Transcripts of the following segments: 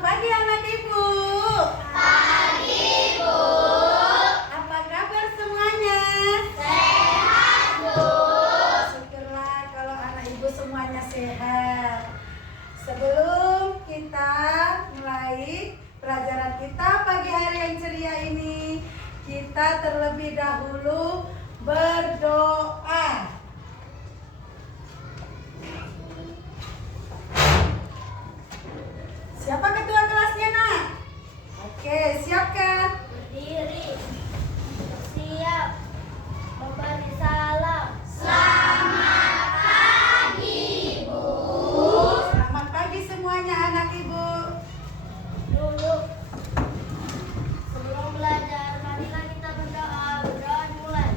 Selamat pagi anak ibu. Pagi, Bu. Apa kabar semuanya? Sehat, Bu. Syukurlah kalau anak ibu semuanya sehat. Sebelum kita mulai pelajaran kita pagi hari yang ceria ini, kita terlebih dahulu berdoa. Siapa ketua kelasnya, Nak? Oke, siap kan? Berdiri. Siap. Memberi salam. Selamat pagi, Bu. Selamat pagi semuanya anak ibu. Dulu. Sebelum belajar, marilah kita berdoa. Berdoa dimulai.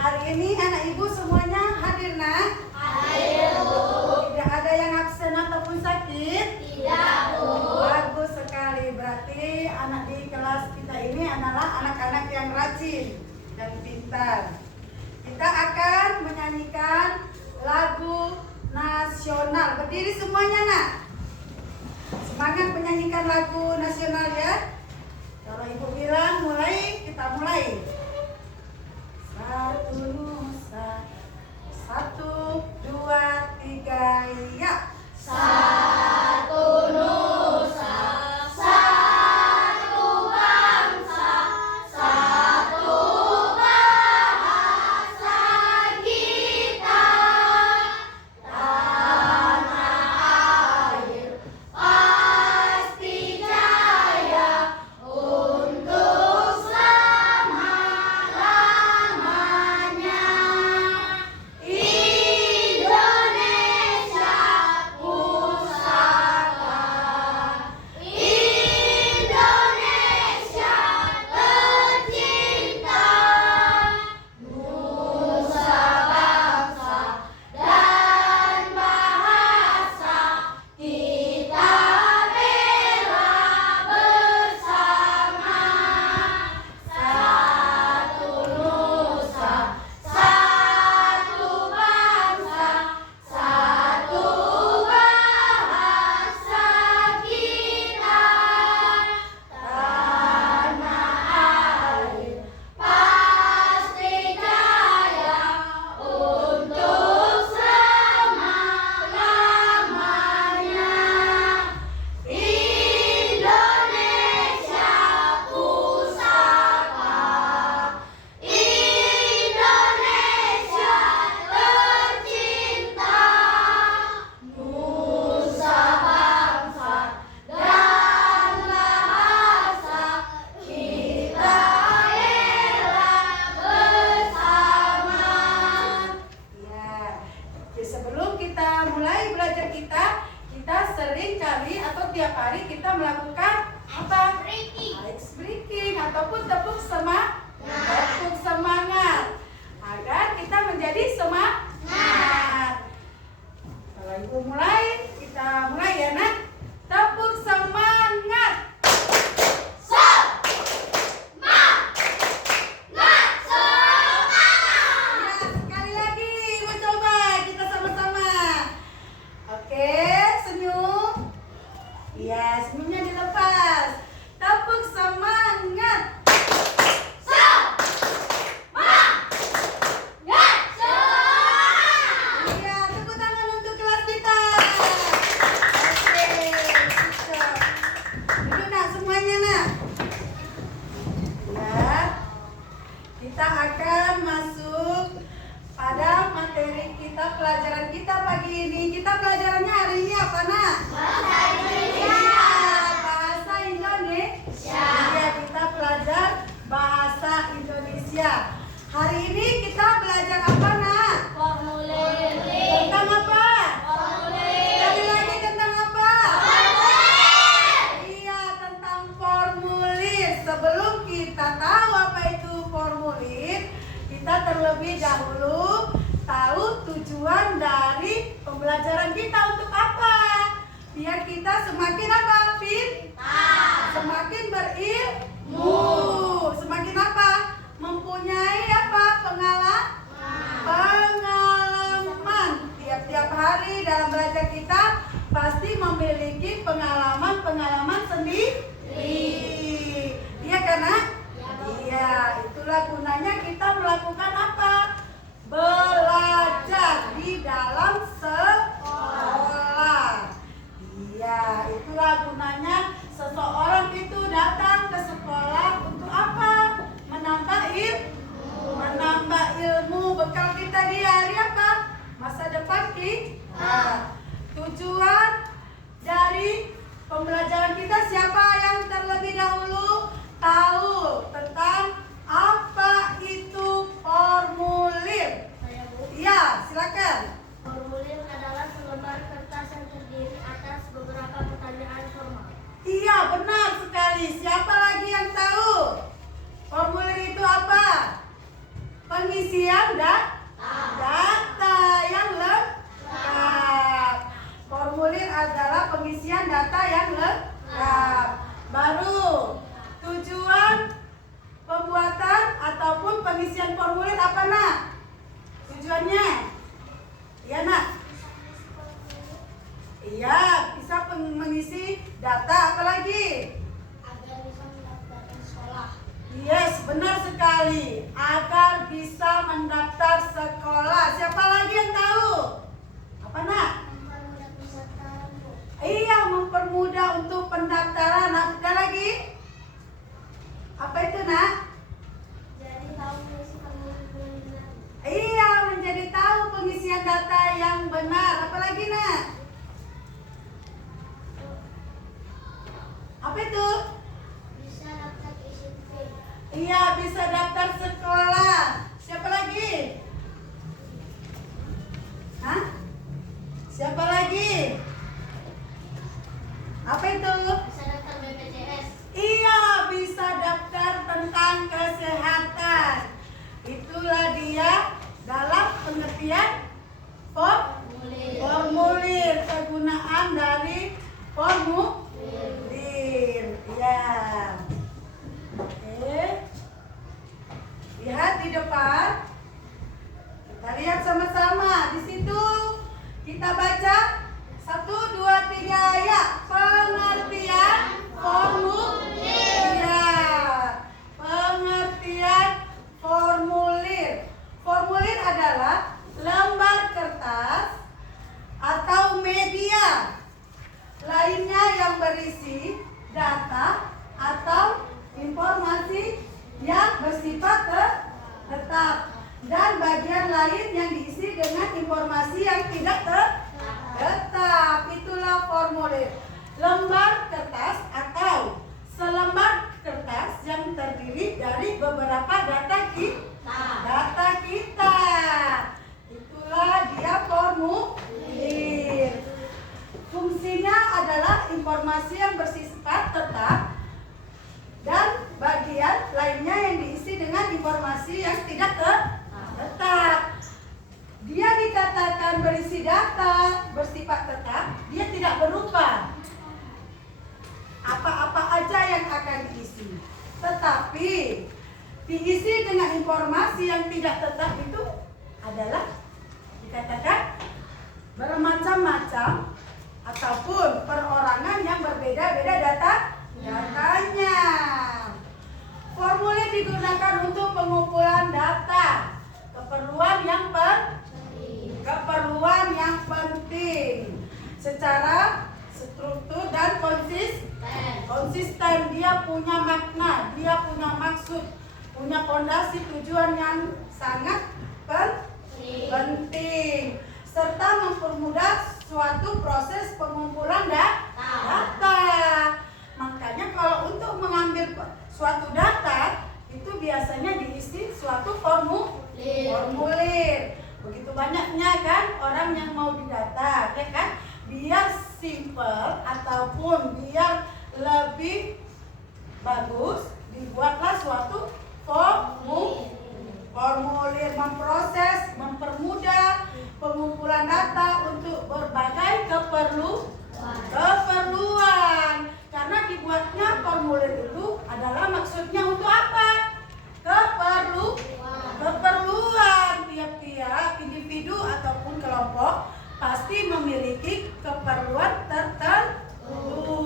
Hari ini anak ibu semuanya hadir, Nak? Hadir, Bu. Tidak ada yang absen ataupun sakit? Tidak, Bu. Bagus sekali, berarti anak di kelas kita ini adalah anak-anak yang rajin dan pintar. Kita akan menyanyikan lagu nasional. Berdiri semuanya, Nak. Semangat menyanyikan lagu nasional ya. Kalau ibu bilang mulai, kita mulai. Satu Nusa, 1, 2, 3, ya. Satu nusa, satu bangsa, satu bahasa kita. Tanah air pasti jaya untuk selama-lamanya. Indonesia pusaka, Indonesia tercinta, nusa bangsa dan bahasa kita bela bersama. Satu nusa, satu bangsa, satu bahasa kita. Tanah air pasti jaya untuk selama-lamanya. Indonesia pusaka, Indonesia tercinta, nusa bangsa dan bahasa kita bela bersama. Ya. Oke, sebelum kita mulai belajar kita sering kali atau tiap hari kita melakukan apa? Ice breaking ataupun tepuk semangat agar kita menjadi Ya, hari ini kita belajar apa, Nak? Formulir. Tentang apa? Formulir. Sekali lagi tentang apa? Formulir. Iya, tentang formulir. Sebelum kita tahu apa itu formulir, kita terlebih dahulu tahu tujuan dari pembelajaran kita untuk apa. Biar kita semakin apa, Pintar. semakin berilmu. Semakin apa? Mempunyai apa? Pengalaman. Tiap-tiap hari dalam belajar kita pasti memiliki pengalaman sendiri. Iya kan, Nak? Iya, itulah gunanya kita melakukan apa? Belajar di dalam sekolah. Iya, itulah gunanya seseorang itu datang ke sekolah untuk apa? Menambah ilmu bekal kita di hari apa? Masa depan kita. Tujuan dari pembelajaran kita, siapa yang terlebih dahulu tahu tentang apa itu formulir? Saya, Bu. Iya, silakan. Formulir adalah selembar kertas yang terdiri atas beberapa pertanyaan formal. Iya, benar sekali. Siapa lagi yang tahu? Formulir itu apa? Pengisian data yang lengkap. Formulir adalah pengisian data yang lengkap. Baru tujuan pembuatan ataupun pengisian formulir apa, Nak? Tujuannya? Iya, Nak? Iya, bisa mengisi data apa lagi? Agar bisa mendaftarkan sekolah. Yes, benar sekali. Agar bisa mendaftar sekolah. Siapa lagi yang tahu? Apa, Nak? Mempermudah pendaftaran, Bu. Iya, mempermudah untuk pendaftaran. Nah, ada lagi? Apa itu, Nak? Jadi tahu mengisi formulir dengan benar. Iya, menjadi tahu pengisian data yang benar. Apa lagi, Nak? Apa itu? Bisa daftar SMP. Iya, bisa daftar sekolah. Siapa lagi? Hah? Siapa lagi? Apa itu? Bisa daftar BPJS. Iya, bisa daftar tentang kesehatan. Itulah dia dalam pengertian formulir. Kegunaan dari formulir. Ya. Oke. Lihat di depan. Kita lihat sama-sama. Di situ kita baca 1, 2, 3 ya. Pengertian formulir. Ya. Pengertian formulir. Formulir adalah lembar kertas atau media lainnya yang berisi data atau informasi yang bersifat tetap dan bagian lain yang diisi dengan informasi yang tidak tetap. Itulah formulir. Lembar kertas atau selembar kertas yang terdiri dari beberapa data kita. Itulah dia formulir. Fungsinya adalah informasi yang bersifat tetap dan bagian lainnya yang diisi dengan informasi yang tidak tetap. Dia dikatakan berisi data bersifat tetap, dia tidak berubah. Apa-apa aja yang akan diisi. Tetapi diisi dengan informasi yang tidak tetap itu adalah dikatakan bermacam-macam ataupun perorangan yang berbeda-beda datanya. Formulir digunakan untuk pengumpulan data, keperluan yang penting secara struktur dan konsisten. Dia punya makna, dia punya maksud, punya fondasi tujuan yang sangat penting serta mempermudah suatu proses pengumpulan data. Makanya kalau untuk mengambil suatu data itu biasanya mengisi suatu formulir. Begitu banyaknya kan orang yang mau didata, ya kan? Biar simple ataupun biar lebih bagus, dibuatlah suatu formulir memproses, mempermudah pengumpulan data untuk berbagai keperluan. Karena dibuatnya formulir itu adalah maksudnya untuk apa? Keperluan. Tiap-tiap individu ataupun kelompok pasti memiliki keperluan tertentu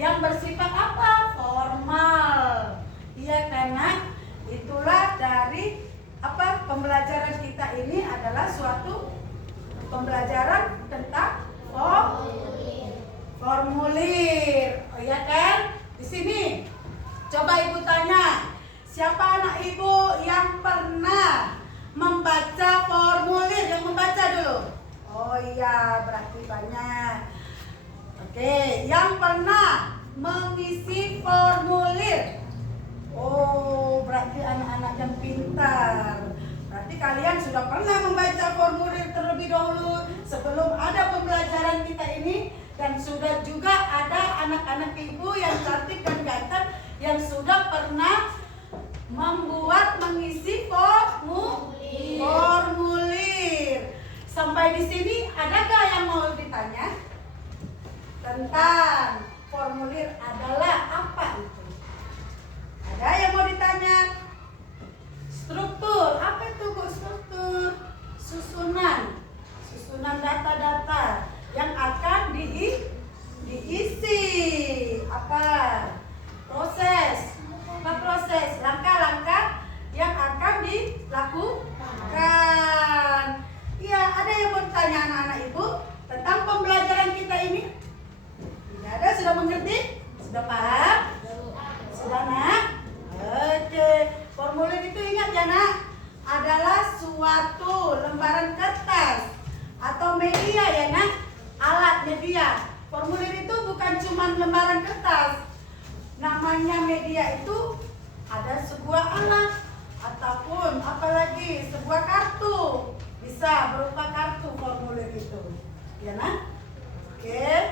yang bersifat apa? Formal. Iya, karena itulah dari apa pembelajaran kita ini adalah suatu pembelajaran tentang formulir. Oh iya kan? Di sini coba ibu tanya, siapa anak ibu yang pernah membaca formulir? Yang membaca dulu. Oh iya, berarti banyak. Oke, yang pernah mengisi formulir. Oh, berarti anak-anak yang pintar. Berarti kalian sudah pernah membaca formulir terlebih dahulu sebelum ada pembelajaran kita ini. Dan sudah juga ada anak-anak ibu yang cantik dan ganteng yang sudah pernah mengisi formulir. Sampai di sini adakah yang mau ditanya tentang formulir adalah apa itu? Ada yang mau ditanya? Struktur, apa itu Bu struktur? Susunan data-data yang akan diisi. Apa? Proses, langkah-langkah yang akan dilakukan. Iya, ada yang mau bertanya anak-anak ibu tentang pembelajaran kita ini? Tidak ada, sudah mengerti? Sudah paham? Sudah nak? Oke, formulir itu ingat ya nak, adalah suatu lembaran kertas atau media ya nak, alat media. Formulir itu bukan cuma lembaran kertas. Namanya media itu ada sebuah alat ataupun apalagi sebuah kartu. Bisa berupa kartu formulir itu. Ya nak? Oke.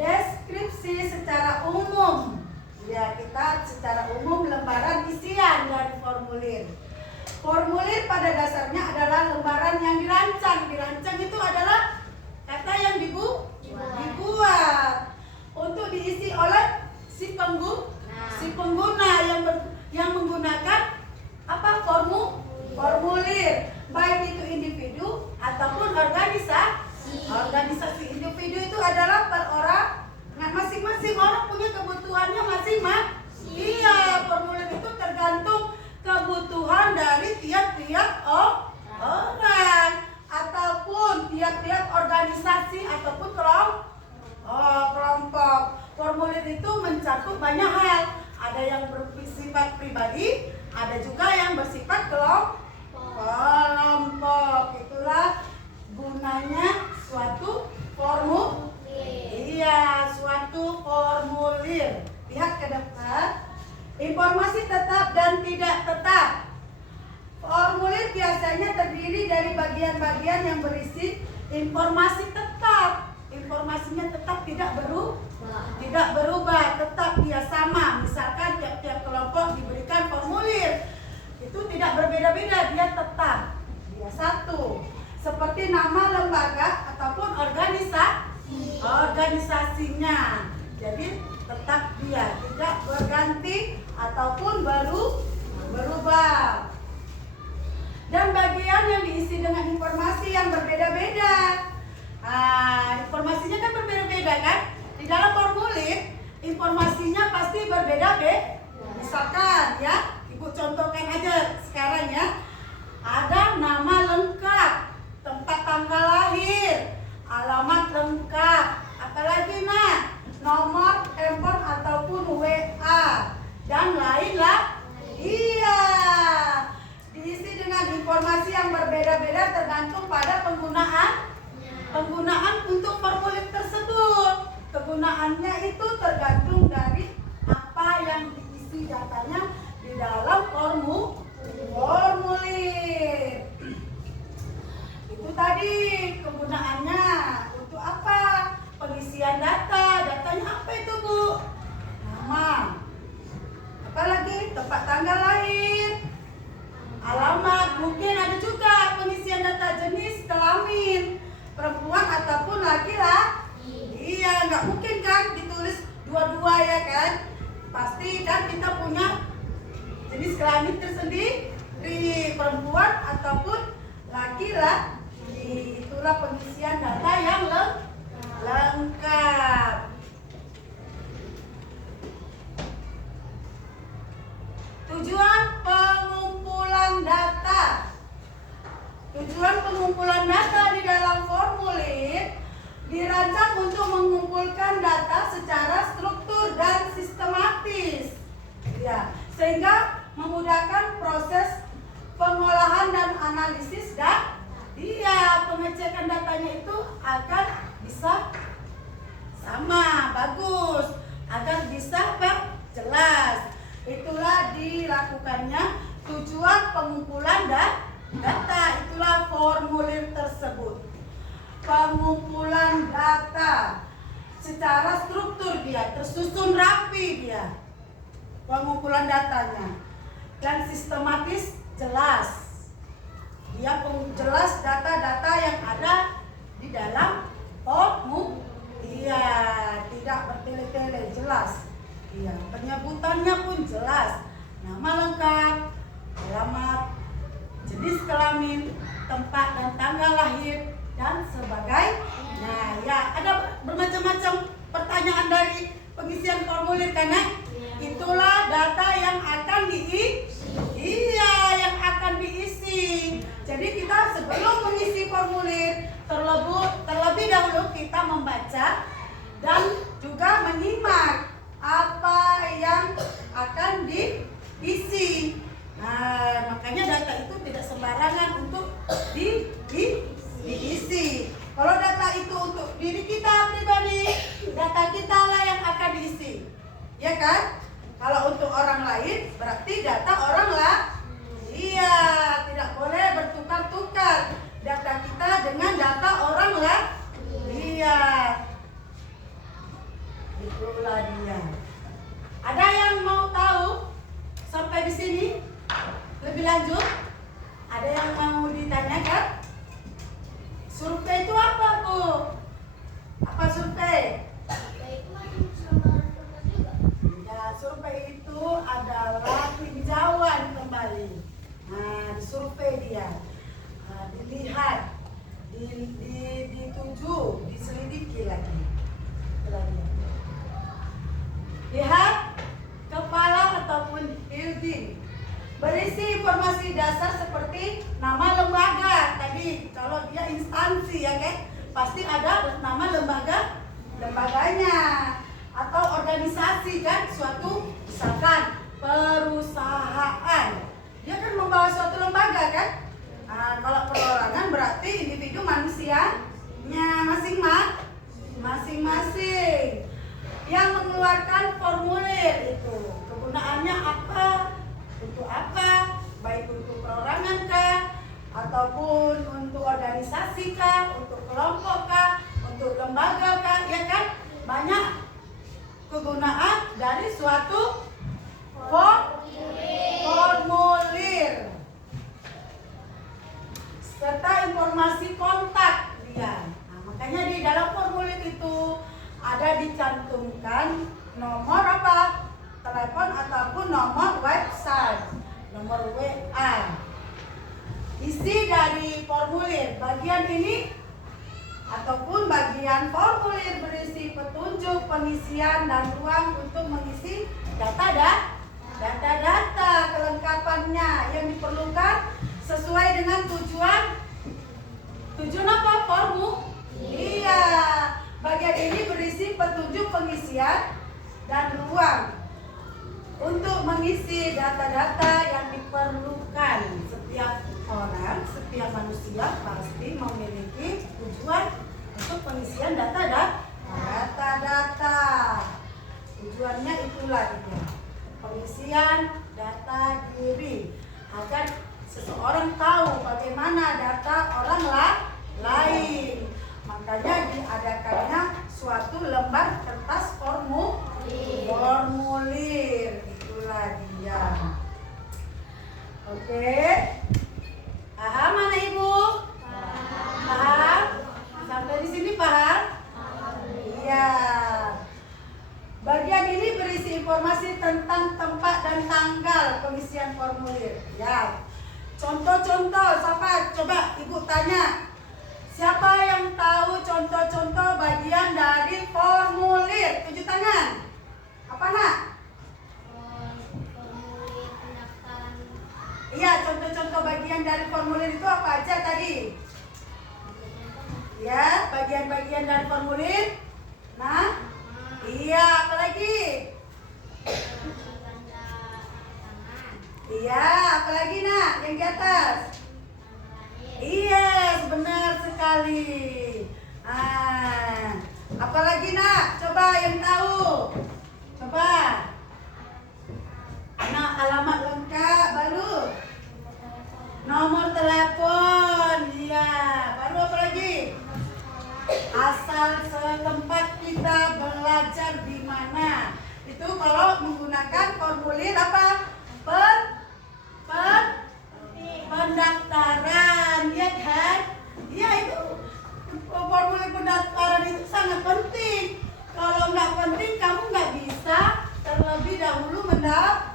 Deskripsi secara umum. Ya, kita secara umum lembaran isian dari formulir. Formulir pada dasarnya adalah lembaran yang dirancang. Dirancang itu adalah kata yang dibuat untuk diisi oleh si pengguna yang menggunakan apa? Formulir. Baik itu individu ataupun organisasi. Organisasi individu itu adalah per orang. Nah, masing-masing orang punya kebutuhannya masing-masing. Iya, formulir itu tergantung kebutuhan dari tiap-tiap orang ataupun tiap-tiap organisasi ataupun kelompok. Formulir itu mencakup banyak hal. Ada yang bersifat pribadi, ada juga yang bersifat kelompok. Itulah gunanya suatu formulir. Iya, suatu formulir. Lihat ke depan. Informasi tetap dan tidak tetap. Formulir biasanya terdiri dari bagian-bagian yang berisi informasi tetap. Informasinya tetap tidak berubah, tetap dia sama. Misalkan tiap-tiap kelompok diberikan formulir, itu tidak berbeda-beda, dia tetap, dia satu. Seperti nama lembaga ataupun organisasinya. Jadi tetap dia, tidak berganti ataupun berubah. Dan bagian yang diisi dengan informasi yang berbeda-beda. Informasinya kan berbeda-beda kan? Di dalam formulir informasinya pasti berbeda-beda. Misalkan ya, Ibu contohkan aja sekarang ya. Ada nama lengkap, tempat tanggal lahir, alamat lengkap, apalagi nah, nomor handphone ataupun WA dan lain-lain. Iya, diisi dengan informasi yang berbeda-beda tergantung pada penggunaan untuk formulir tersebut. Kegunaannya itu tergantung dari apa yang mengisi datanya di dalam formulir. Itu tadi kegunaannya. Untuk apa? Pengisian data. Datanya apa itu, Bu? Nama. Apalagi? Tempat tanggal lahir. Alamat. Mungkin ada juga pengisian data jenis kelamin. Perempuan ataupun laki-laki. Iya, nggak mungkin kan ditulis dua-dua ya kan? Pasti kan kita punya jenis kelamin tersendiri, perempuan ataupun laki-laki. Itulah pengisian data yang lengkap. Tujuan pengumpulan data. Tujuan pengumpulan data di dalam formulir dirancang untuk mengumpulkan data secara struktur dan sistematis. Ya, sehingga memudahkan proses pengolahan dan analisis data. Dia pengecekan datanya itu agar bisa sama, bagus, agar bisa jelas. Itulah dilakukannya tujuan pengumpulan data. Itulah formulir tersebut. Pengumpulan data secara struktur dia, tersusun rapi dia. Pengumpulan datanya dan sistematis, jelas. Dia jelas data-data yang ada di dalam formulir. Iya, tidak bertele-tele, jelas. Iya, penyebutannya pun jelas. Nama lengkap, alamat, jenis kelamin, tempat dan tanggal lahir dan sebagainya. Nah, ya, ada bermacam-macam pertanyaan dari pengisian formulir karena itulah data yang akan diisi. Iya, yang akan diisi. Jadi kita sebelum mengisi formulir terlebih dahulu kita membaca dan juga menyimak apa yang akan diisi. Nah, makanya data itu tidak sembarangan untuk diisi. Kalau data itu untuk diri kita pribadi, data kita lah yang akan diisi. Ya kan? Kalau untuk orang lain berarti data orang lah. Iya, tidak boleh bertukar-tukar data kita dengan data orang lah. Iya. Itulah dia. Ada yang mau tahu sampai di sini? Lebih lanjut? Ada yang mau ditanyakan? Survei itu apa, Bu? Apa survei? Ya, survei itu adalah tinjauan kembali. Nah, disurvei dia. Nah, dilihat, dituju, diselidiki lagi. Lihat kepala ataupun building. Berisi informasi dasar seperti nama lembaga. Tadi kalau dia instansi ya kan, pasti ada nama lembaganya atau organisasi kan, suatu misalkan perusahaan. Dia kan membawa suatu lembaga kan. Nah, kalau perorangan berarti individu manusianya masing-masing yang mengeluarkan formulir itu. Kegunaannya apa? Untuk apa? Baik untuk perorangan kah? Ataupun untuk organisasi kah? Untuk kelompok kah? Untuk lembaga kah? Ya kan? Banyak kegunaan dari suatu formulir. Serta informasi kontak dia. Nah, makanya di dalam formulir itu ada dicantumkan nomor apa? Telepon ataupun nomor website, nomor WA. Isi dari formulir bagian ini ataupun bagian formulir berisi petunjuk pengisian dan ruang untuk mengisi data kelengkapannya yang diperlukan sesuai dengan tujuan apa? Iya. Bagian ini berisi petunjuk pengisian dan ruang untuk mengisi data-data yang diperlukan. Setiap orang, setiap manusia pasti memiliki tujuan untuk pengisian data. Tujuannya itulah dia. pengisian data diri agar seseorang tahu bagaimana data orang lain. Makanya diadakannya suatu lembar kertas formulir. Itulah dia. Oke. Paham mana Ibu? Paham? Sampai di sini paham? Iya. Bagian ini berisi informasi tentang tempat dan tanggal pengisian formulir. Ya. Contoh-contoh, siapa? Coba Ibu tanya. Siapa yang tahu contoh-contoh bagian dari formulir? Tunjuk tangan. Apa nak? Formulir pendaftaran. Iya, contoh-contoh bagian dari formulir itu apa aja tadi? Ya, bagian-bagian dari formulir. Nah, iya, apa lagi? Tanda tangan. Iya, apa lagi nak? Yang di atas? Iya, benar sekali. Apa lagi nak? Coba yang tahu. Coba. Nah, alamat lengkap baru. Nomor telepon. Iya, baru apa lagi? Asal setempat kita belajar di mana. Itu kalau menggunakan formulir apa? Pendaftaran, ya kan? Ya itu formulir pendaftaran itu sangat penting. Kalau nggak penting kamu nggak bisa terlebih dahulu mendaftar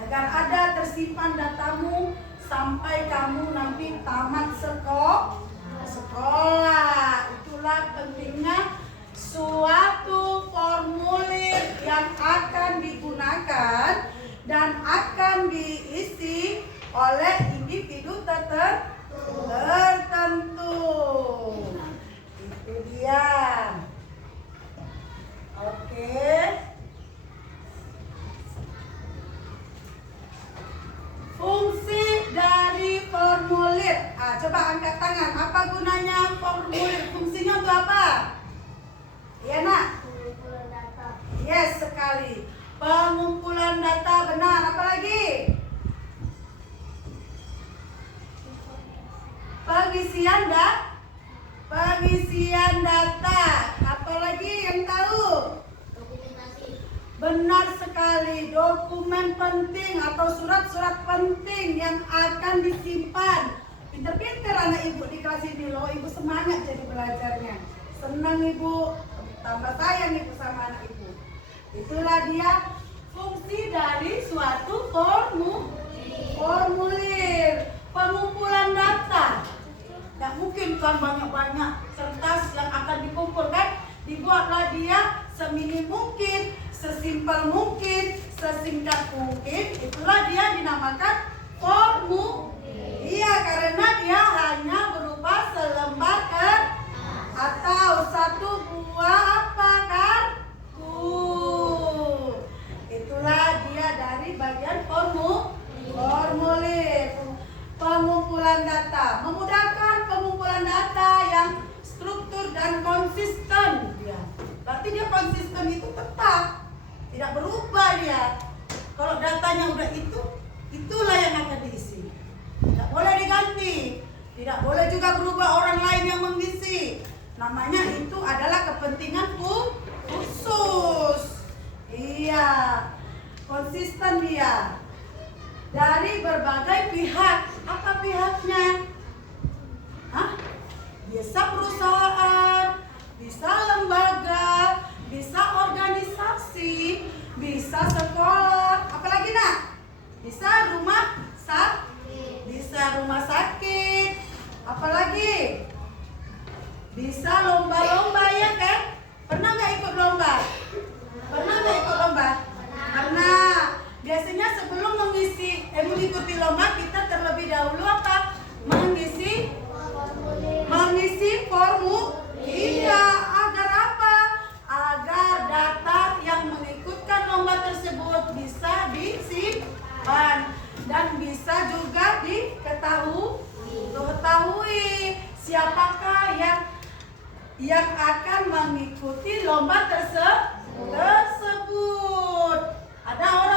agar ada tersimpan datamu sampai kamu nanti tamat sekolah. Itulah pentingnya suatu formulir yang akan digunakan dan akan diisi oleh individu tertentu. Itu dia. Oke. Fungsi dari formulir. Coba angkat tangan. Apa gunanya formulir? Fungsinya untuk apa? Iya nak? Pengumpulan data. Yes sekali. Pengumpulan data, benar. Apa lagi? Pengisian data. Apa lagi yang tahu? Dokumentasi. Benar sekali. Dokumen penting atau surat-surat penting yang akan disimpan. Pinter-pinter anak ibu di kelas ini loh. Ibu semangat jadi belajarnya. Senang ibu. Tambah sayang ibu sama anak ibu. Itulah dia fungsi dari suatu formulir. Pengumpulan data. Tidak mungkin kan banyak-banyak kertas yang akan dikumpulkan. Dibuatlah dia seminim mungkin, sesimpel mungkin, sesingkat mungkin. Itulah dia dinamakan formulir. Iya, karena dia hanya berupa selembar atau satu buah apa kartu. Itulah dia dari bagian formulir. Pengumpulan data, memudahkan pengumpulan data yang struktur dan konsisten dia. Berarti dia konsisten itu tetap, tidak berubah dia. Kalau datanya udah itulah yang akan diisi. Tidak boleh diganti, tidak boleh juga berubah orang lain yang mengisi. Namanya itu adalah kepentingan khusus. Iya, konsisten dia. Dari berbagai pihak. Apa pihaknya? Bisa perusahaan, bisa lembaga, bisa organisasi, bisa sekolah. Apalagi nak? Bisa rumah sakit. Apalagi? Bisa lomba-lomba, ya kan? Pernah nggak ikut lomba? Pernah. Biasanya sebelum mengikuti lomba kita terlebih dahulu apa? Mengisi formulir. Iya, agar apa? Agar data yang mengikutkan lomba tersebut bisa disimpan dan bisa juga diketahui siapakah yang akan mengikuti lomba tersebut. Ada orang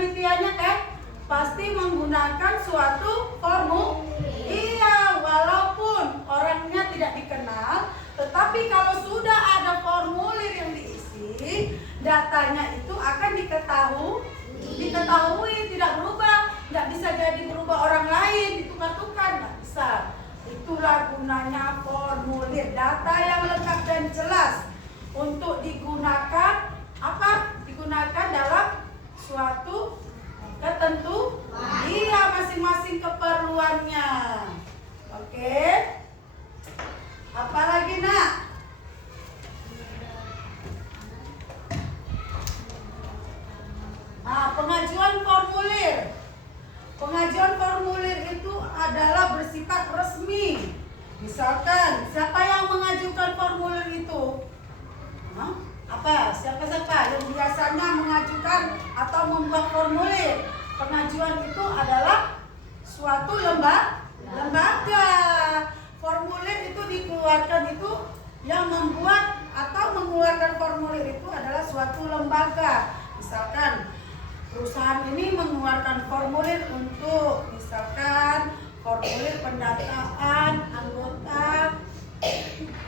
panitianya kan? Pasti menggunakan suatu formulir. Iya, walaupun orangnya tidak dikenal, tetapi kalau sudah ada formulir yang diisi, datanya itu akan diketahui, tidak berubah, nggak bisa jadi berubah orang lain, ditukar-tukar, nggak bisa. Itulah gunanya formulir, data yang lengkap dan jelas untuk digunakan digunakan dalam suatu ketentu, iya, masing-masing keperluannya. Oke, apalagi nak? Nah, pengajuan formulir. Pengajuan formulir itu adalah bersifat resmi. Misalkan, siapa yang mengajukan formulir itu? Siapa yang biasanya mengajukan atau membuat formulir? Pengajuan itu adalah suatu lembaga. Formulir itu dikeluarkan itu, yang membuat atau mengeluarkan formulir itu adalah suatu lembaga. Misalkan perusahaan ini mengeluarkan formulir untuk misalkan formulir pendataan anggota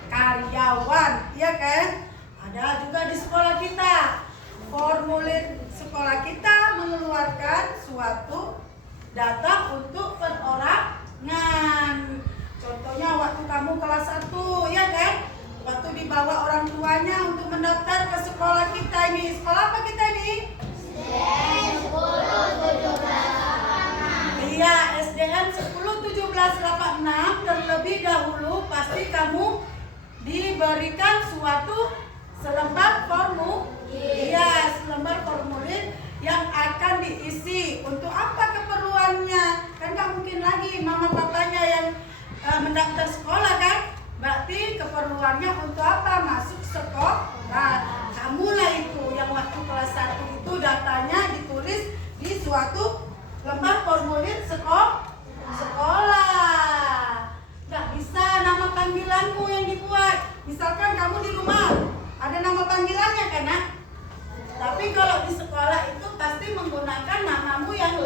karyawan, iya kan? Ada juga di sekolah kita. Formulir sekolah kita mengeluarkan suatu data untuk perorangan. Contohnya waktu kamu kelas 1, ya kan? Waktu dibawa orang tuanya untuk mendaftar ke sekolah kita ini. Sekolah apa kita ini? Iya, SDN 101786. Terlebih dahulu pasti kamu diberikan suatu selembar formulir. Iya, selembar formulir yang akan diisi. Untuk apa keperluannya? Kan gak mungkin lagi mama papanya yang mendaftar sekolah kan? Berarti keperluannya untuk apa? Masuk sekolah. Nah, kamulah itu yang waktu kelas 1 itu datanya ditulis di suatu lembar formulir sekolah. Gak bisa nama panggilanmu yang dibuat. Misalkan kamu di rumah ada nama panggilannya kan, nak? Tapi kalau di sekolah itu pasti menggunakan namamu yang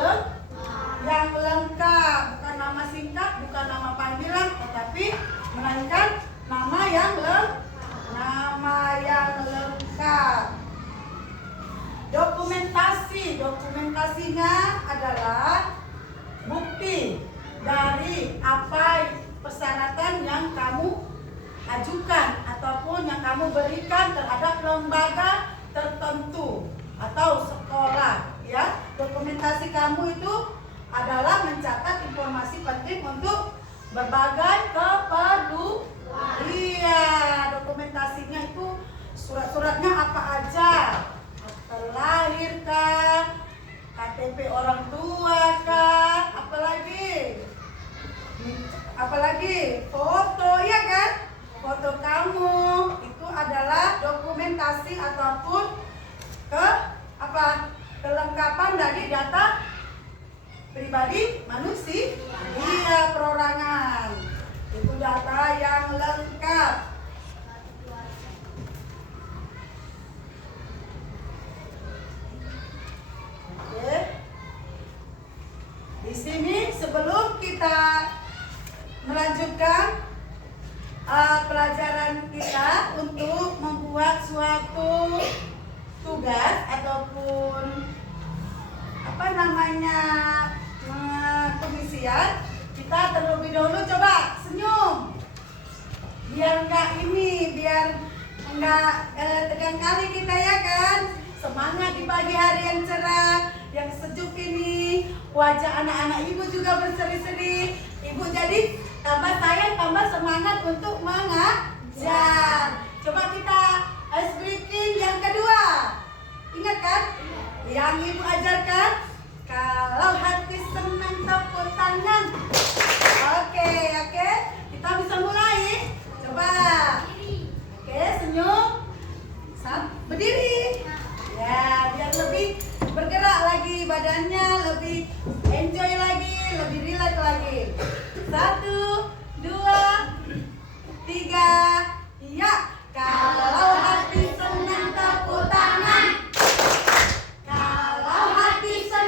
lengkap, bukan nama singkat, bukan nama panggilan, tetapi melainkan nama yang lengkap. Dokumentasinya adalah bukti dari apa persyaratan yang kamu ajukan ataupun yang kamu berikan terhadap lembaga tertentu atau sekolah, ya. Dokumentasi kamu itu adalah mencatat informasi penting untuk berbagai keperluan. Iya, dokumentasinya itu surat-suratnya apa aja? Akte lahir kah? KTP orang tua kah? Apalagi foto, ya kan? Foto kamu itu adalah dokumentasi ataupun kelengkapan dari data pribadi manusia. Iya, perorangan. Itu data yang lengkap. Oke. Di sini sebelum kita melanjutkan pelajaran kita untuk membuat suatu tugas ataupun pengisian, kita terlebih dahulu coba senyum biar enggak tegang kali kita, ya kan? Semangat di pagi hari yang cerah, yang sejuk ini. Wajah anak-anak ibu juga berseri-seri. Ibu jadi tambah sayang, tambah semangat untuk mengajar. Coba kita ice breaking yang kedua. Ingat kan? Yang ibu ajarkan. Kalau hati senang tepuk tangan. Oke. Kita bisa mulai. Coba. Oke, senyum. Berdiri. Ya, biar lebih bergerak lagi badannya, lebih enjoy lagi, lebih relax lagi. 1, 2, 3, ya. Kalau hati senang tepuk tangan. Kalau hati senang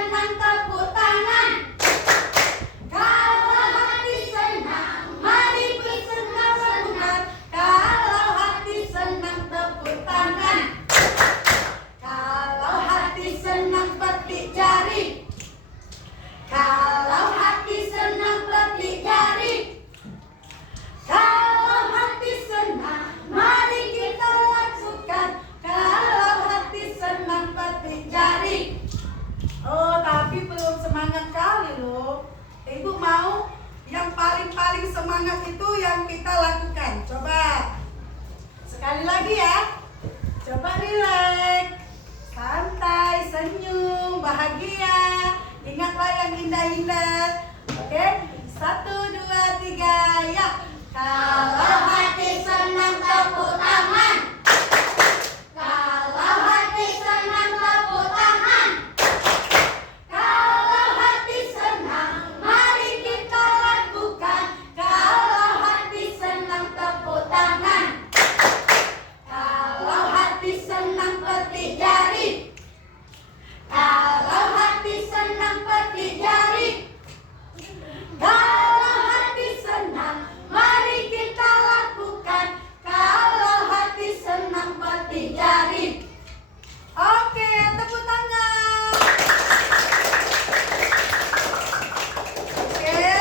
tapi belum semangat kali loh. Ibu mau yang paling semangat itu yang kita lakukan. Coba sekali lagi ya. Coba rileks, santai, senyum, bahagia. Ingatlah yang indah-indah. Oke, 1, 2, 3, ya. Kalau hati senang tepuk tangan. Kalau hati senang tepuk tangan. Kalau hati senang, mari kita lakukan. Kalau hati senang tepuk tangan. Kalau hati senang petik jari. Kalau hati senang petik jari. Kalau hati senang, mari kita lakukan. Kalau hati senang petik jari. Oke, tepuk tangan. Oke,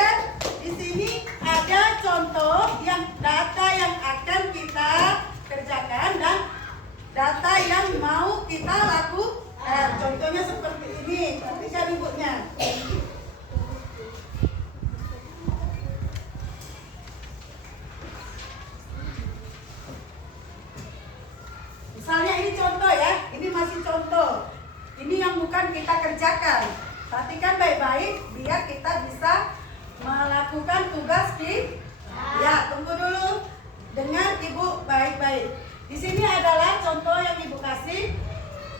di sini ada contoh yang data yang akan kita kerjakan dan data yang mau kita lakukan. Contohnya seperti ini, perhatikan ibunya. Misalnya ini contoh ya, ini masih contoh. Ini yang bukan kita kerjakan. Perhatikan baik-baik biar kita bisa melakukan tugas di. Ya, tunggu dulu. Dengar ibu baik-baik. Di sini adalah contoh yang ibu kasih.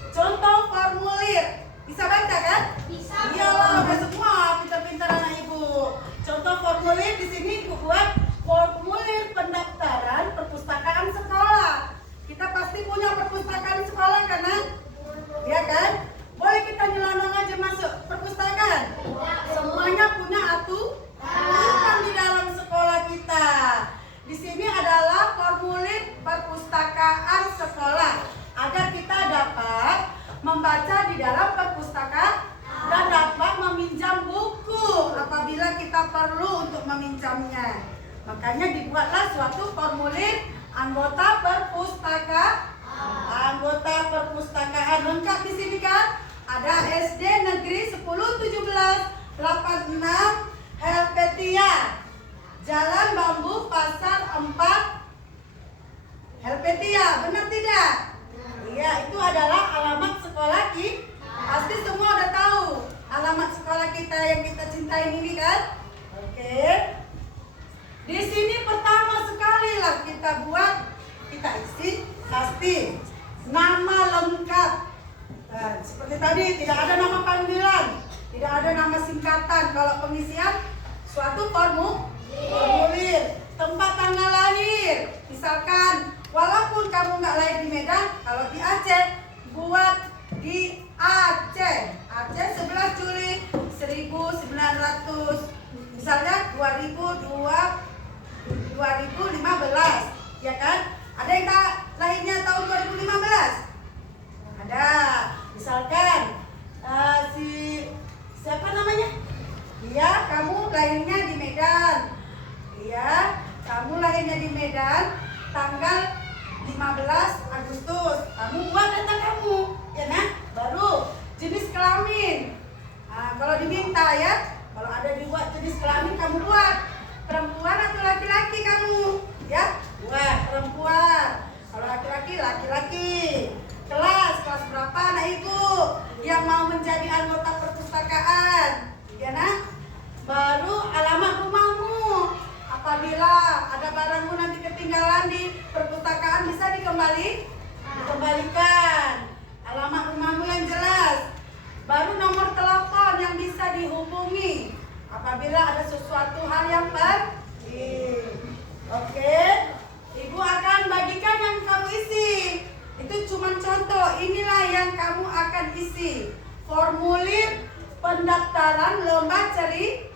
Contoh formulir. Bisa baca kan? Bisa. Iyalah, udah semua pintar-pintar anak ibu. Contoh formulir di sini ibu buat formulir pendaftaran perpustakaan sekolah. Kita pasti punya perpustakaan sekolah kan? Ya kan? Boleh kita nyelonong aja masuk perpustakaan? Semuanya punya aturan di dalam sekolah kita. Di sini adalah formulir perpustakaan sekolah agar kita dapat membaca di dalam perpustakaan dan dapat meminjam buku apabila kita perlu untuk meminjamnya. Makanya dibuatlah suatu formulir anggota perpustakaan lengkap di sini kan? Ada SD Negeri 10 17 86 Helvetia, Jalan Bambu Pasar 4 Helvetia, benar tidak? Iya, itu adalah alamat sekolah kita. Pasti semua udah tahu alamat sekolah kita yang kita cintai ini kan? Oke. Di sini pertama sekali lah kita buat, kita isi pasti nama lengkap. Nah, seperti tadi tidak ada nama panggilan, tidak ada nama singkatan. Kalau pengisian suatu formulir, tempat tanggal lahir. Misalkan walaupun kamu nggak lahir di Medan, kalau di Aceh buat di Aceh. Aceh 11 Juli 1900, misalnya 2015, ya kan? Ada yang tak lahirnya tahun 2015? Ada. Misalkan siapa namanya? Iya, kamu lahirnya di Medan. Iya, kamu lahirnya di Medan tanggal 15 Agustus. Kamu buat data kamu, ya kan? Baru jenis kelamin. Nah, kalau diminta ya, kalau ada dibuat jenis kelamin kamu buat. Perempuan atau laki-laki kamu, ya? Buat perempuan. Kalau laki-laki, laki-laki. Kelas berapa anak ibu yang mau menjadi anggota perpustakaan, ya nak? Baru alamat rumahmu. Apabila ada barangmu nanti ketinggalan di perpustakaan bisa dikembalikan. Alamat rumahmu yang jelas. Baru nomor telepon yang bisa dihubungi apabila ada sesuatu hal yang penting. Oke, ibu akan bagikan yang kamu isi. Itu cuma contoh, inilah yang kamu akan isi. Formulir pendaftaran lomba cerita.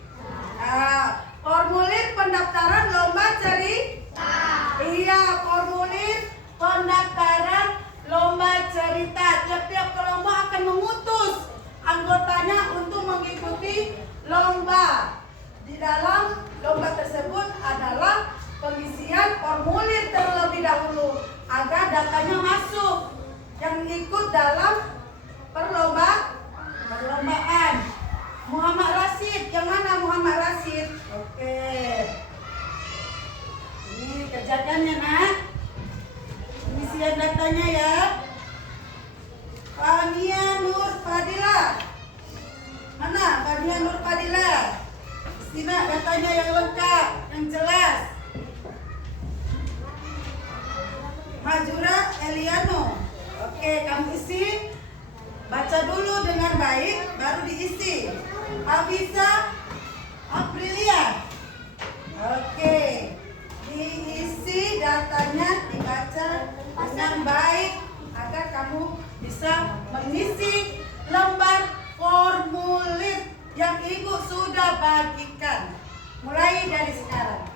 Formulir pendaftaran lomba cerita. Iya, formulir pendaftaran lomba cerita. Tiap-tiap kelompok akan mengutus anggotanya untuk mengikuti lomba. Di dalam lomba tersebut adalah pengisian formulir terlebih dahulu agar datanya masuk yang ikut dalam perlombaan. Muhammad Rasid, yang mana Muhammad Rasid? Oke. Ini kerjakan ya nak. Pengisian datanya ya. Fania Nur Fadila. Mana Fania Nur Fadila? Sini datanya yang lengkap, yang jelas. Majura Eliano. Oke, kamu isi. Baca dulu dengan baik, baru diisi. Abisa Aprilia. Oke, diisi datanya, dibaca dengan baik agar kamu bisa mengisi lembar formulir yang ibu sudah bagikan. Mulai dari sekarang.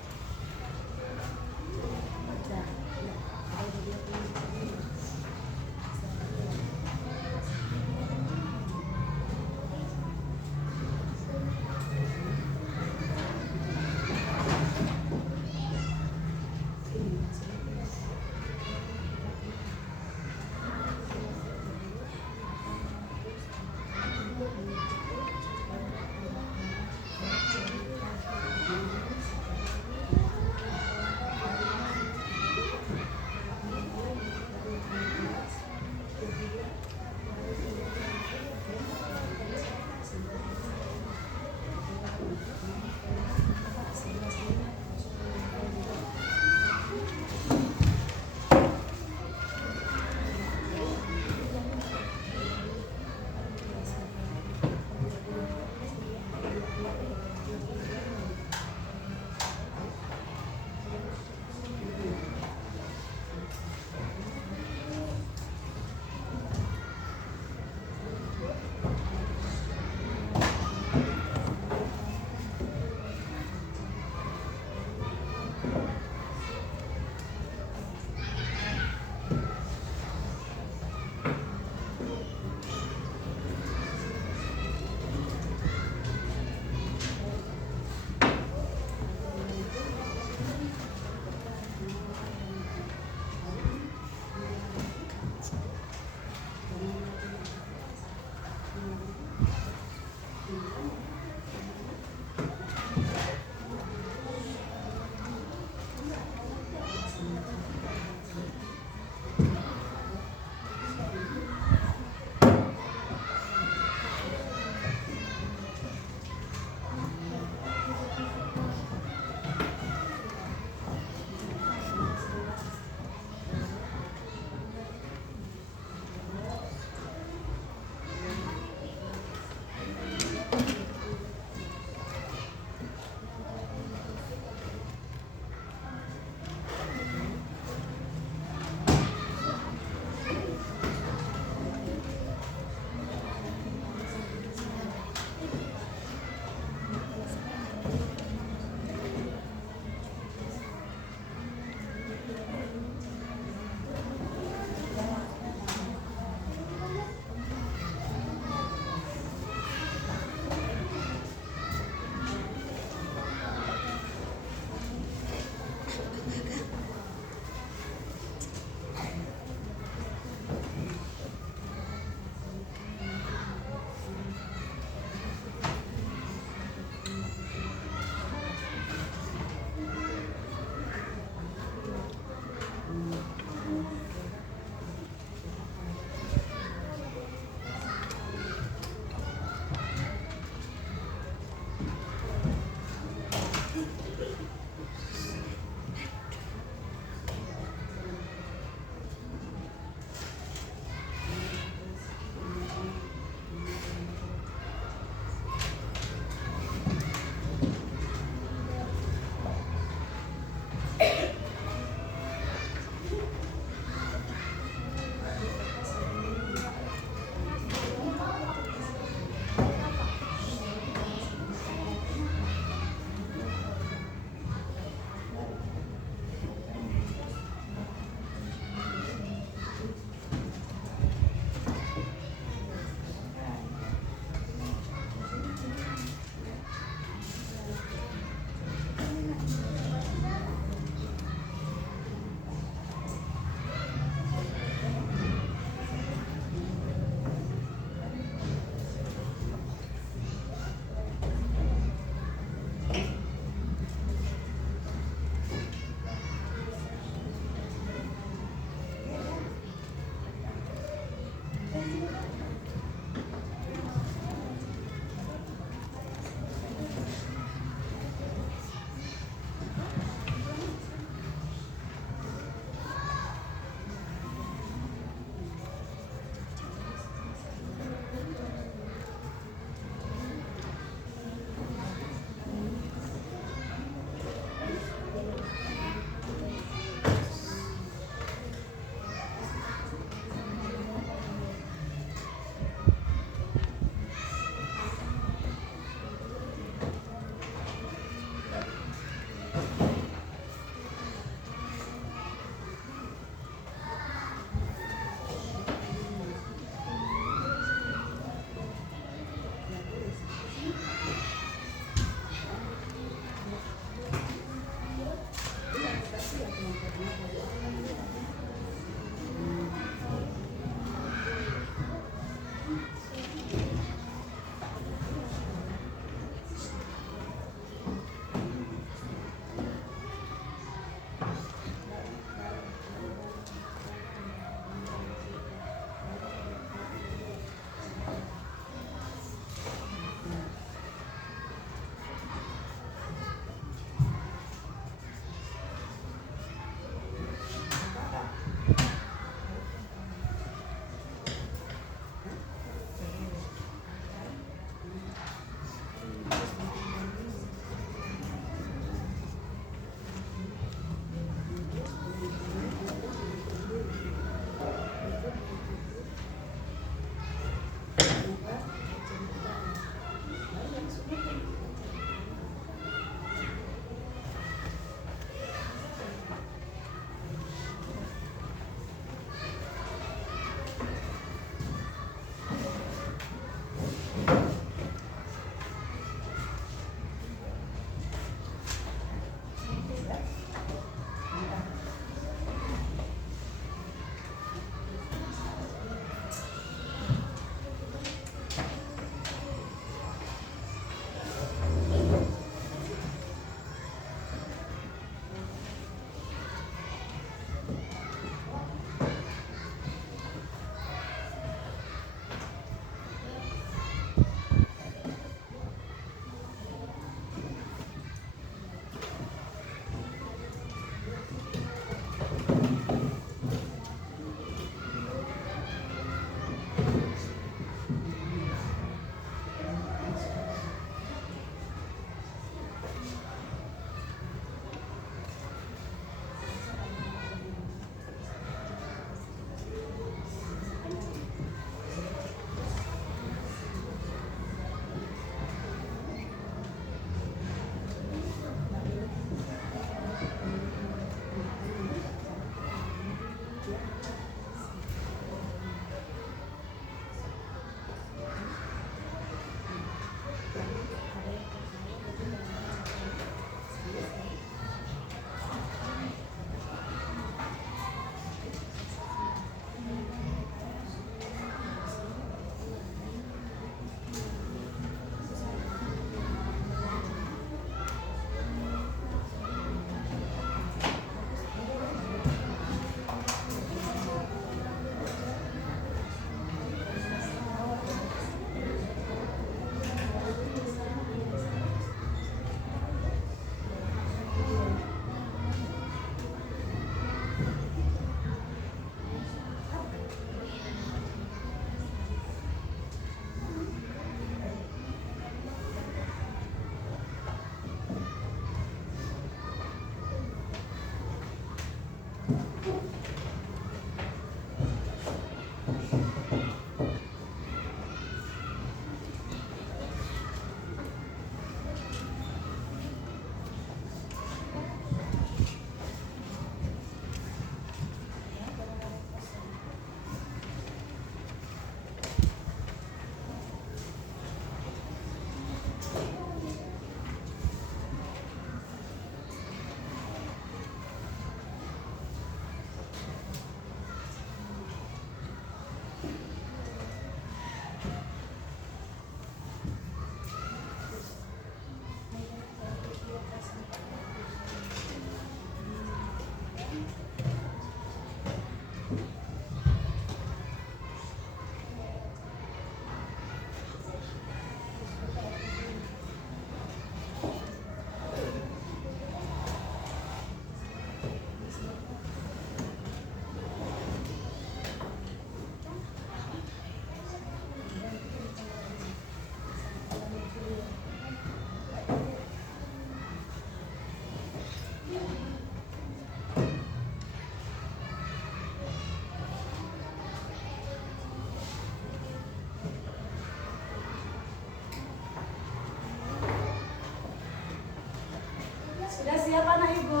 Sudah siap anak ibu?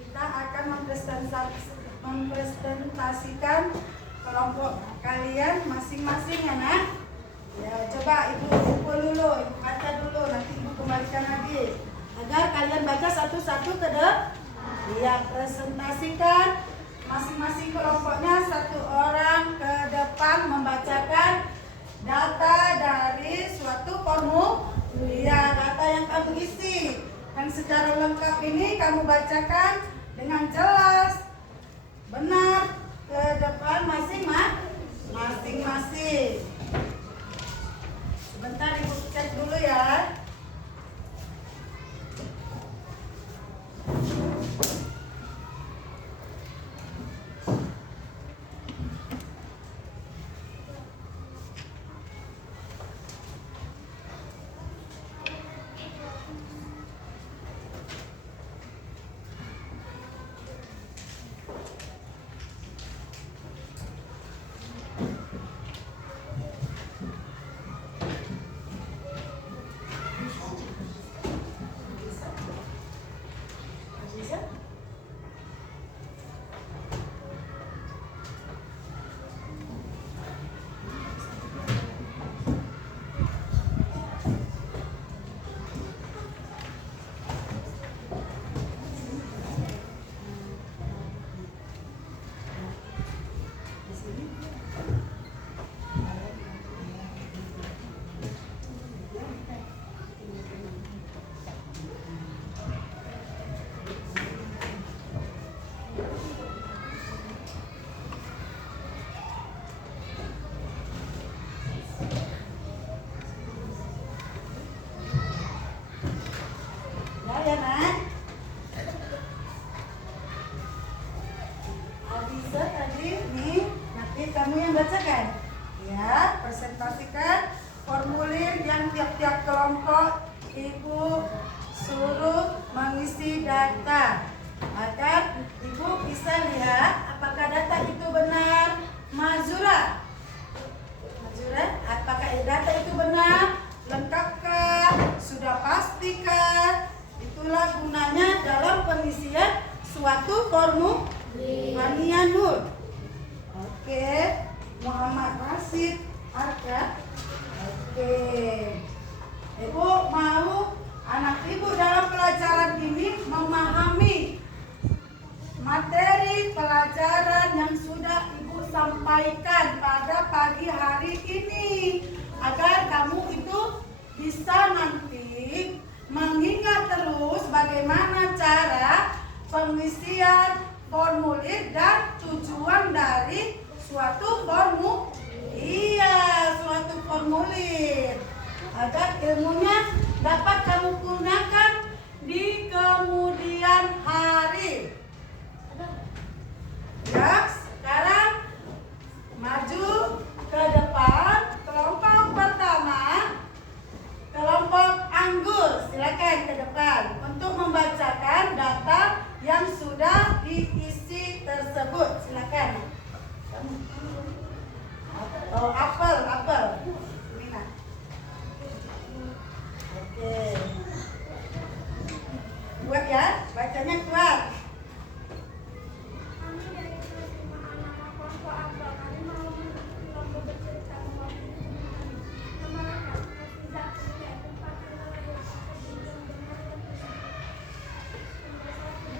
Kita akan mempresentasikan kelompok kalian masing-masing ya nak. Ya coba ibu kumpul dulu, ibu baca dulu, nanti ibu kembalikan lagi agar kalian baca satu-satu ke depan. Ya presentasikan masing-masing kelompoknya satu orang ke depan membacakan data dari suatu formulir. Data yang kamu isi dan secara lengkap ini kamu bacakan dengan jelas, benar ke depan masing-masing. Sebentar ibu cek dulu ya. Ya nak, Abisa tadi nih, nanti kamu yang bacakan. Ya, presentasikan formulir yang tiap-tiap kelompok ibu suruh mengisi data. Agar ibu bisa lihat apakah data itu benar. Mazura, apakah data itu benar? Lengkapkah? Sudah pastikah? Itulah gunanya dalam pengisian suatu formulir. Fania Nur. Oke. Muhammad Rashid Arka. Oke. Ibu mau anak ibu dalam pelajaran ini memahami materi pelajaran yang sudah ibu sampaikan pada pagi hari ini agar kamu itu bisa nanti mengingat terus bagaimana cara pengisian formulir dan tujuan dari suatu formulir agar ilmunya dapat kamu gunakan di kemudian hari. Ya, sekarang maju ke depan. Kelompok pertama, kelompok Anggur, silakan ke depan untuk membacakan data yang sudah diisi tersebut. Silakan. Oh, apel. Mina. Oke. Buat ya, bacanya kuat. Kami dari kelas 5 anak kelompok apa? Kami mau kelompok bercerita mewakili nama lengkap Hafizah punya tempat kenalan yang benar dan bersih.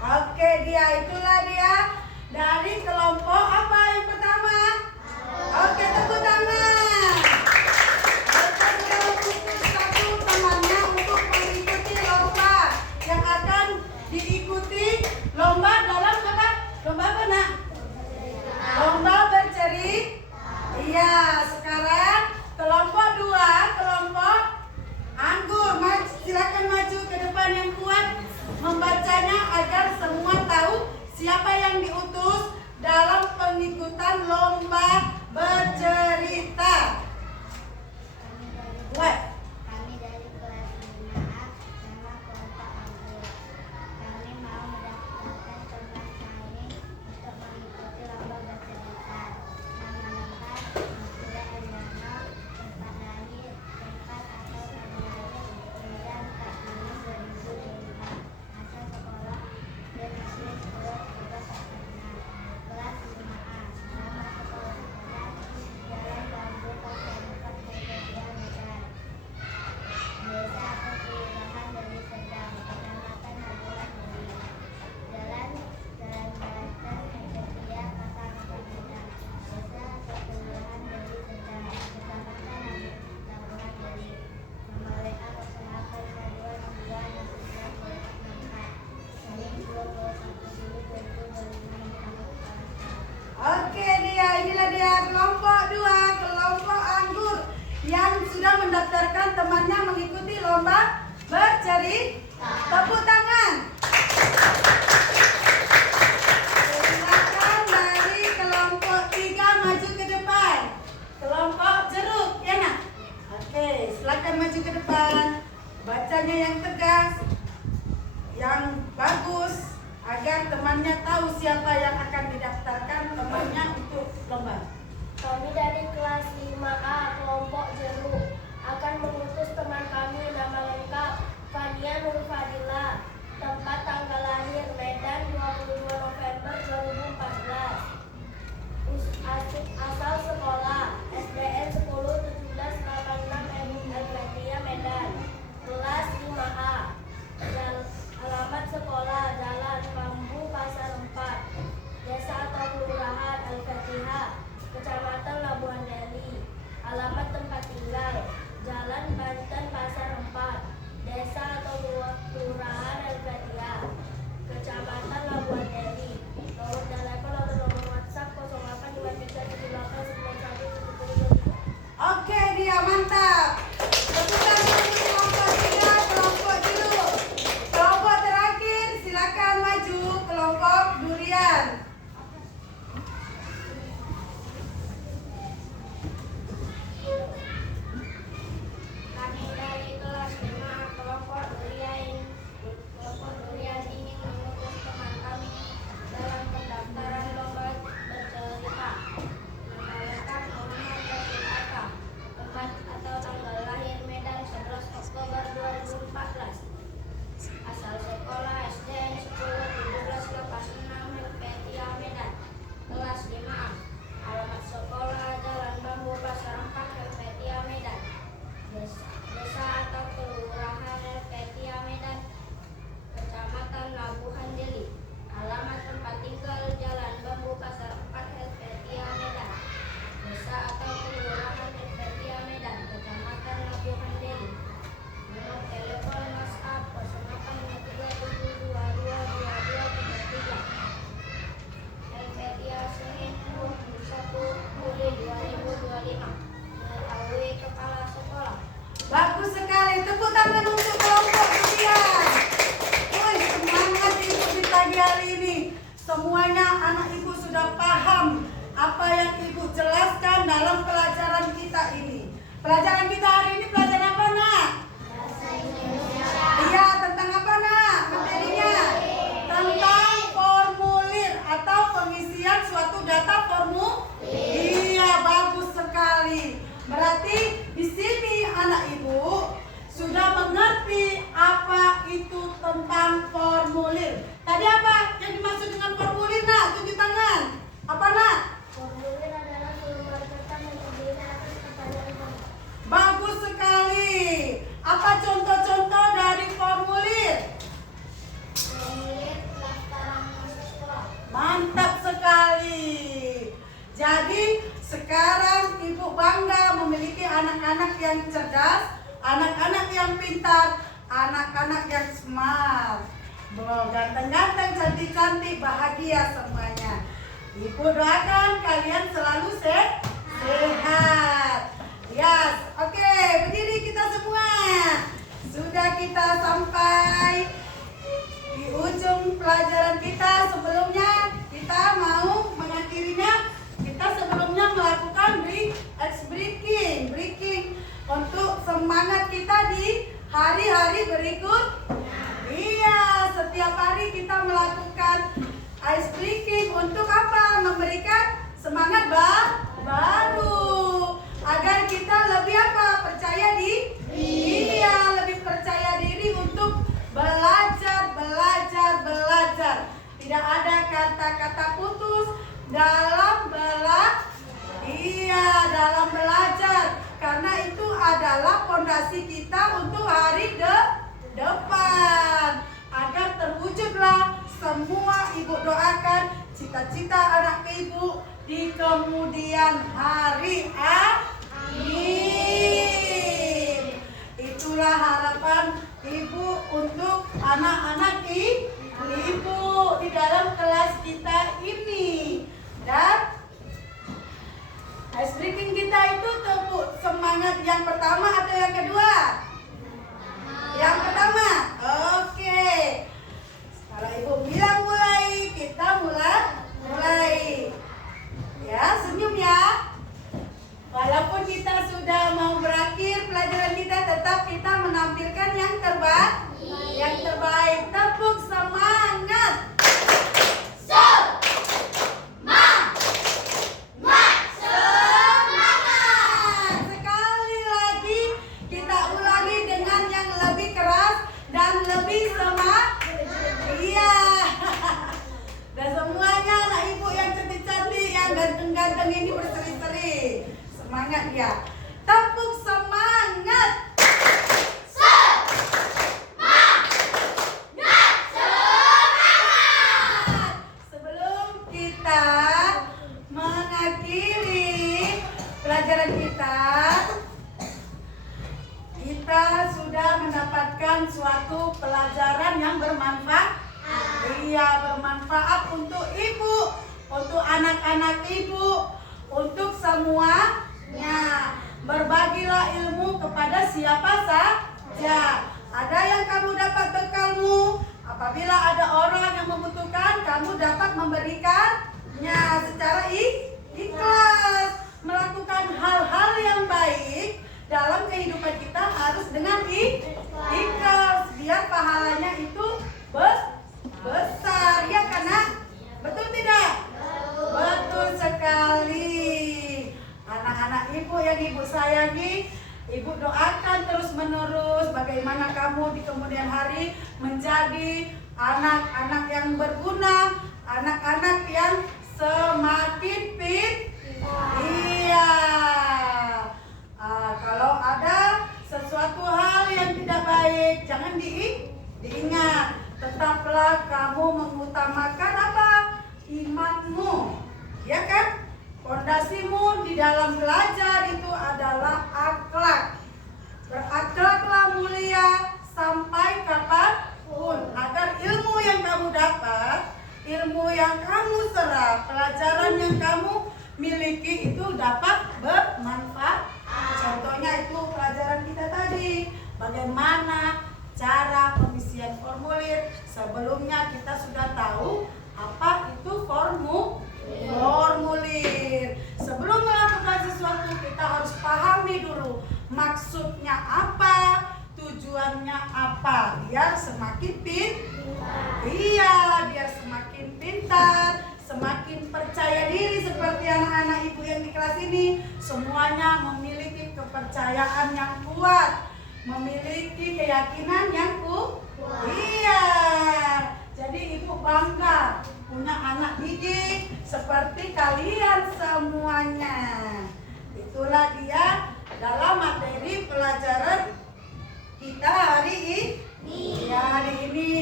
Oke, itulah dia dari kelompok apa yang pertama? Oke, tepuk tangan. Betul, khusus satu temannya untuk mengikuti lomba yang akan diikuti lomba lomba bercerita. Buat. Kami dari kelas 5A, nama kelompok Anggur. Kami mau mendaftarkan teman kami untuk mengikuti lomba bercerita. Nama lengkap Angkura Eliana, tempat lahir, tempat atau tanggal lahir, Medan 4 Juni 2005. Asal sekolah Negeri 10 Kelas 5A. Nama sekolah Medan, Jalan Bambu Pasar 4 Herpetia Medan. Desa atau kelurahan Deli Serdang, Kecamatan Labuhan Bali. Jalan Banten Herpetia Pasar 4 Medan. Desa atau kelurahan Deli Serdang, Kecamatan Labuhan Bali. Nomor WA 0852626964. Senin 21 Juli 2025. Oke dia, inilah dia kelompok 2, kelompok Anggur yang sudah mendaftarkan temannya mengikuti lomba bercerita. Tepuk tangan. Silakan dari kelompok 3 maju ke depan. Kelompok Jeruk, ya nak? Oke, silakan maju ke depan. Bacanya yang tegas, yang bagus, agar temannya tahu siapa yang akan didaftarkan temannya untuk lomba. Kami dari kelas 5A kelompok Jeruk akan mengutus teman kami nama lengkap Fania Nur Fadila, tempat tanggal lahir Medan 22 November 2014. Asal sekolah SDN 101786 Herpetia Medan. Kelas 5A. Alamat sekolah Jalan Bambu Pasar 4. Desa atau kelurahan Al-Fatihah, Kecamatan Labuhan Deli. Alamat tempat tinggal Jalan Banten Pasar 4. Desa atau kelurahan Al-Fatihah, Kecamatan Labuhan Deli. Nomor telepon atau nomor WhatsApp 0823789170. Oke dia, mantap. Tepuk tangan untuk kelompok 3, kelompok Jeruk. Kelompok terakhir silakan maju, kelompok Durian. Kami dari kelas 5 kelompok Durian. Kelompok Durian ingin mengutus teman kami dalam pendaftaran lomba bercerita. Nama lengkap Muhammad Rasul Aka, tempat atau tanggal lahir Medan 11 Oktober 2014. Asal sekolah SDN 101786 Herpetia Medan. Kelas 5A. Alamat sekolah Jalan Bambu Pasar 4 Herpetia Medan. Desa atau kelurahan Herpetia Medan, Kecamatan Labuhan Deli. Alamat tempat tinggal Jalan Bambu Pasar 4 Herpetia Medan. Desa atau kelurahan Herpetia Medan, Kecamatan Labuhan Deli. Nomor telepon WhatsApp 0837222233. Herpetia Senin 21 Juli 2025. Mengetahui kepala sekolah. Bagus sekali. Tepuk tangan untuk kelompok Durian. Woi, semangat ibu di pagi hari ini. Semuanya anak ibu sudah paham apa yang ibu jelaskan dalam pelajaran kita ini. Pelajaran kita hari ini pelajaran apa, nak? Iya, tentang apa, nak? Materinya tentang formulir atau pengisian suatu data formulir. Iya, bagus sekali. Berarti di sini anak ibu sudah mengerti apa itu tentang formulir. Tadi apa yang dimaksud dengan formulir, nak? Tunjuk tangan. Apa, nak? Formulir adalah surat kertas yang terdiri atas pertanyaan formulir. Bagus sekali. Apa contoh-contoh dari formulir? Formulir pendaftaran mahasiswa. Mantap sekali. Jadi sekarang ibu bangga memiliki anak-anak yang cerdas, anak-anak yang pintar, anak-anak yang smart. Ganteng-ganteng, cantik-cantik, bahagia semuanya. Ibu doakan kalian selalu sehat. Yes, oke, berdiri kita semua. Sudah kita sampai di ujung pelajaran kita. Sebelumnya kita mau mengakhirinya. Kita sebelumnya semangat baru agar kita lebih apa? Percaya diri. Iya, lebih percaya diri untuk belajar. Tidak ada kata-kata putus dalam dalam belajar, karena itu adalah fondasi kita untuk hari depan. Agar terwujudlah semua ibu doakan cita-cita anak ibu di kemudian hari. Amin. Itulah harapan ibu untuk anak-anak ibu di dalam kelas kita ini. Dan ice breaking kita itu tepuk semangat yang pertama atau yang kedua? Yang pertama. Oke. Kalau ibu bilang mulai, kita mulai. Ya, senyum ya. Walaupun kita sudah mau berakhir pelajaran kita, tetap kita menampilkan yang terbaik. Yang terbaik. Tepuk semangat. Sekali lagi kita ulangi dengan yang lebih keras dan lebih semangat. Iya. Dan semuanya anak ibu yang cantik-cantik, yang ganteng-ganteng ini berseri-seri. Semangat ya. Tepuk semangat. Sebelum kita mengakhiri pelajaran kita sudah mendapatkan suatu pelajaran yang bermanfaat. Iya, bermanfaat untuk ibu, untuk anak-anak ibu, untuk semuanya. Berbagilah ilmu kepada siapa saja. Ada yang kamu dapat bekalmu. Apabila ada orang yang membutuhkan, kamu dapat memberikannya secara ikhlas. Melakukan hal-hal yang baik dalam kehidupan kita harus dengan ikhlas, biar pahalanya itu besar. Ya karena betul tidak? Betul sekali. Anak-anak ibu yang ibu sayangi, ibu doakan terus-menerus bagaimana kamu di kemudian hari menjadi anak-anak yang berguna, anak-anak yang semakin iya. Kalau ada sesuatu hal yang tidak baik, jangan diingat. Tetaplah kamu mengutamakan apa? Imanmu. Ya kan? Fondasimu di dalam belajar itu adalah akhlak. Berakhlaklah mulia sampai kapanpun, agar ilmu yang kamu dapat, ilmu yang kamu serap, pelajaran yang kamu miliki itu dapat bermanfaat. Contohnya itu pelajaran kita tadi, bagaimana cara pengisian formulir. Sebelumnya kita sudah tahu apa itu formulir. Sebelum melakukan sesuatu kita harus pahami dulu maksudnya apa, tujuannya apa, biar semakin biar semakin pintar, semakin percaya diri seperti anak-anak ibu yang di kelas ini. Semuanya memiliki kepercayaan yang kuat, memiliki keyakinan yang kuat. Iya. Jadi ibu bangga punya anak didik seperti kalian semuanya. Itulah dia dalam materi pelajaran kita hari ini. Hari ini.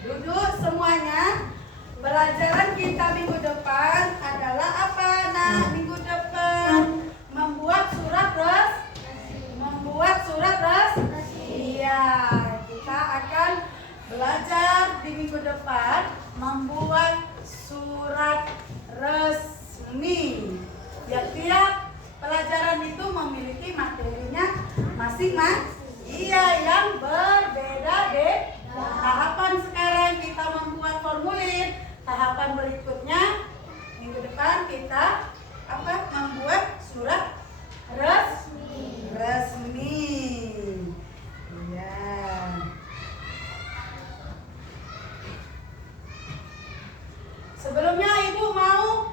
Duduk semuanya. Pelajaran kita minggu depan adalah apa? Nah, minggu depan membuat surat Iya, kita akan belajar di minggu depan membuat surat resmi. Tiap pelajaran itu memiliki materinya masing-masing. Iya, yang berbeda deh. Tahapan sekarang kita membuat formulir. Tahapan berikutnya minggu depan kita membuat surat resmi. Iya. Sebelumnya ibu mau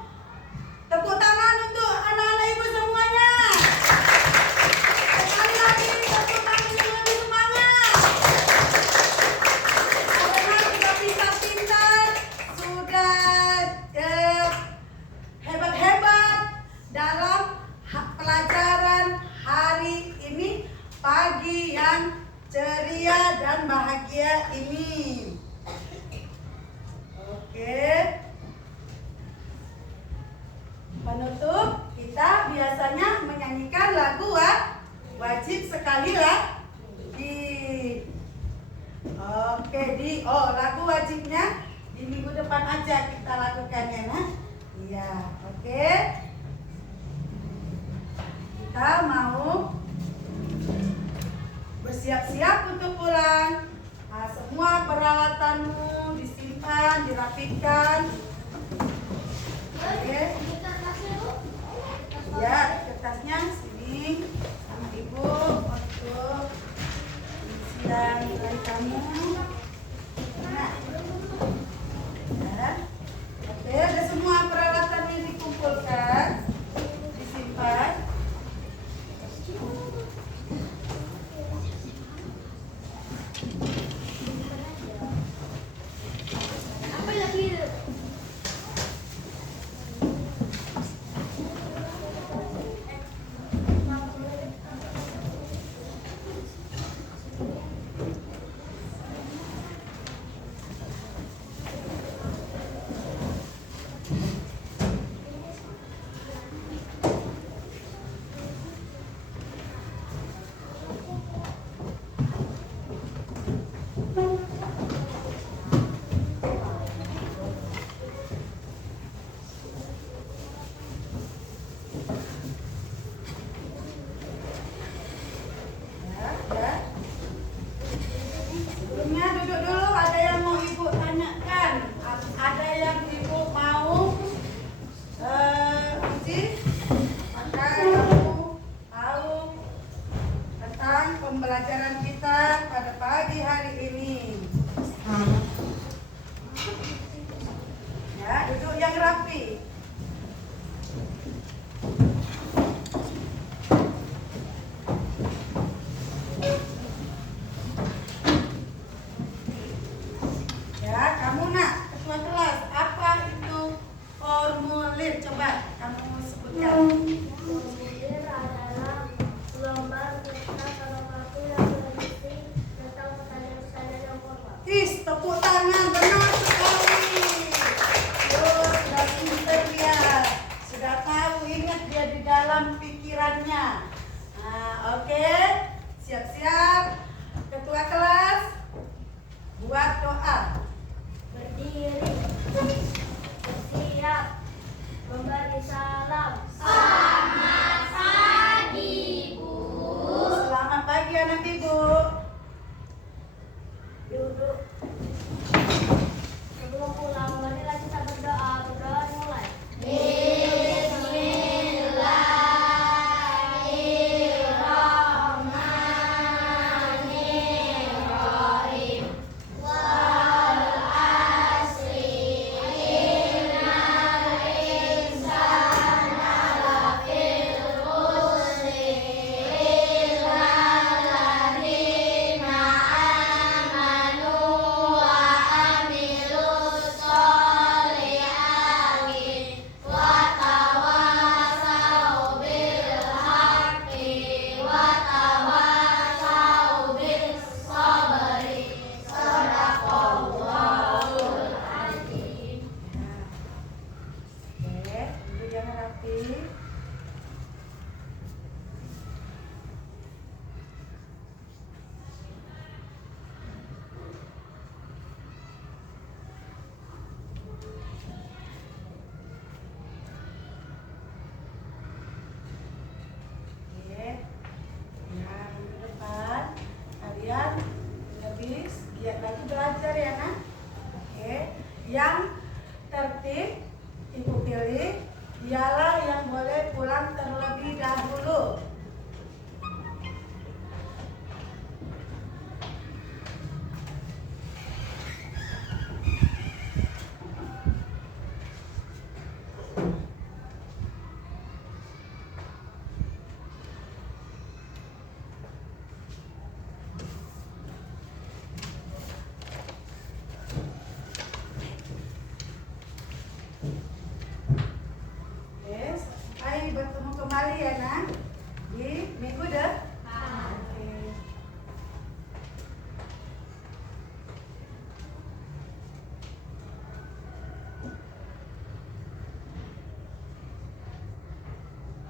ini. Oke. Penutup, kita biasanya menyanyikan lagu wajib sekali lagi. Oke, lagu wajibnya di minggu depan aja kita lakukannya, nah. Iya, oke. Kita mau bersiap-siap untuk pulang. Nah, semua peralatanmu disimpan, dirapikan. Oke. Ya, kertasnya sini sama ibu untuk isian dari kamu. Nah, ya. Oke, ada semua peralatan yang dikumpulkan, disimpan. Apa lagi? Ya. Sebelumnya duduk dulu, ada yang mau ibu tanyakan? Ada yang ibu mau uji? Maka kamu tahu tentang pembelajaran kita pada pagi hari ini. Ya, duduk yang rapi. Ya, kamu nak, ketua kelas, apa itu formulir? Coba kamu sebutkan. Formulir adalah lembar kertas atau kartu yang berisi tentang pertanyaan-pertanyaan yang formal. Tepuk tangan, benar sekali. Sudah pintar dia, sudah tahu, ingat dia di dalam pikirannya. Nah, oke, siap-siap. Ketua kelas, buat doa. Berdiri, bersiap, memberi salam. Selamat pagi anak ibu. Duduk. Sebelum pulang, marilah kita berdoa. Berdoa mulai. Oke, duduk yang rapi. Oke, ya minggu depan kalian lebih giat lagi belajar ya nak. Oke, yang